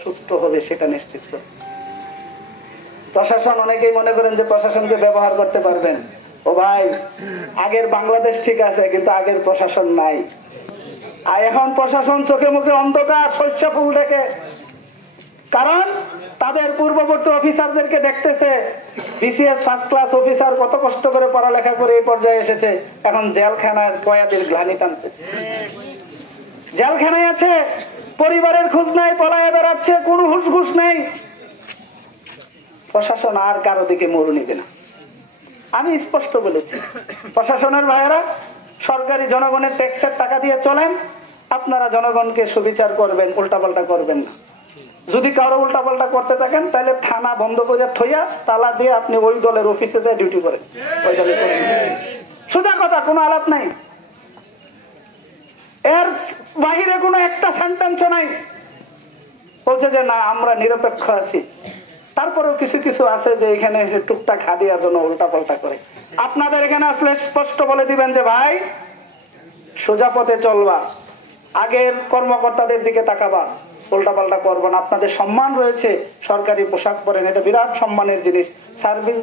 সুস্থ হবে সেটা নিশ্চিত করবে। প্রশাসন, অনেকেই মনে করেন যে প্রশাসনকে ব্যবহার করতে পারবেন। ও ভাই, আগের বাংলাদেশ ঠিক আছে, কিন্তু আগের প্রশাসন নাই। আর এখন প্রশাসন চোখে মুখে অন্ধকার, শস্য ফুল দেখে। কারণ তাদের পূর্ববর্তী অফিসারদেরকে দেখতেছে, বিসিএস ফার্স্ট ক্লাস অফিসার কত কষ্ট করে পড়ালেখা করে এই পর্যায়ে এসেছে, এখন জেলখানার কয়েদির গ্লানি টানতেছে। জেলখানায় আছে, পরিবারের খোঁজ নাই, পলায়ে বেড়াচ্ছে, কোনো হুঁশ ঘুষ নাই। প্রশাসন আর কারো দিকে মোড় নিবে না। আমি স্পষ্ট বলেছি, প্রশাসনের ভাইয়েরা, সরকারি জনগণের ট্যাক্সের টাকা দিয়ে চলেন, আপনারা জনগণকে সুবিচার করবেন, উল্টাপাল্টা করবেন না। যদি কারো উল্টাপাল্টা করতে থাকেন, তাহলে থানা বন্ধ করে থইয়া তালা দিয়ে আপনি ওই দলের অফিসে যায় ডিউটি করেন, ওই দলে করেন। সোজা কথা, কোনো আলাপ নাই, এর বাহিরে কোনো একটা সেন্টেন্স নাই। বলছে যে না, আমরা নিরপেক্ষ আছি। তারপরেও কিছু কিছু আছে যে এখানে টুকটাক হাদিয়ার জন্য উল্টা পাল্টা করে। আপনাদের এখানে আসলে স্পষ্ট বলে দিবেন যে ভাই, সোজা পথে চলবা, আগের কর্মকর্তাদের দিকে তাকাবা, উল্টা পাল্টা করবো না। আপনাদের সম্মান রয়েছে, সরকারি পোশাক পরেন, এটা বিরাট সম্মানের জিনিস। সার্ভিস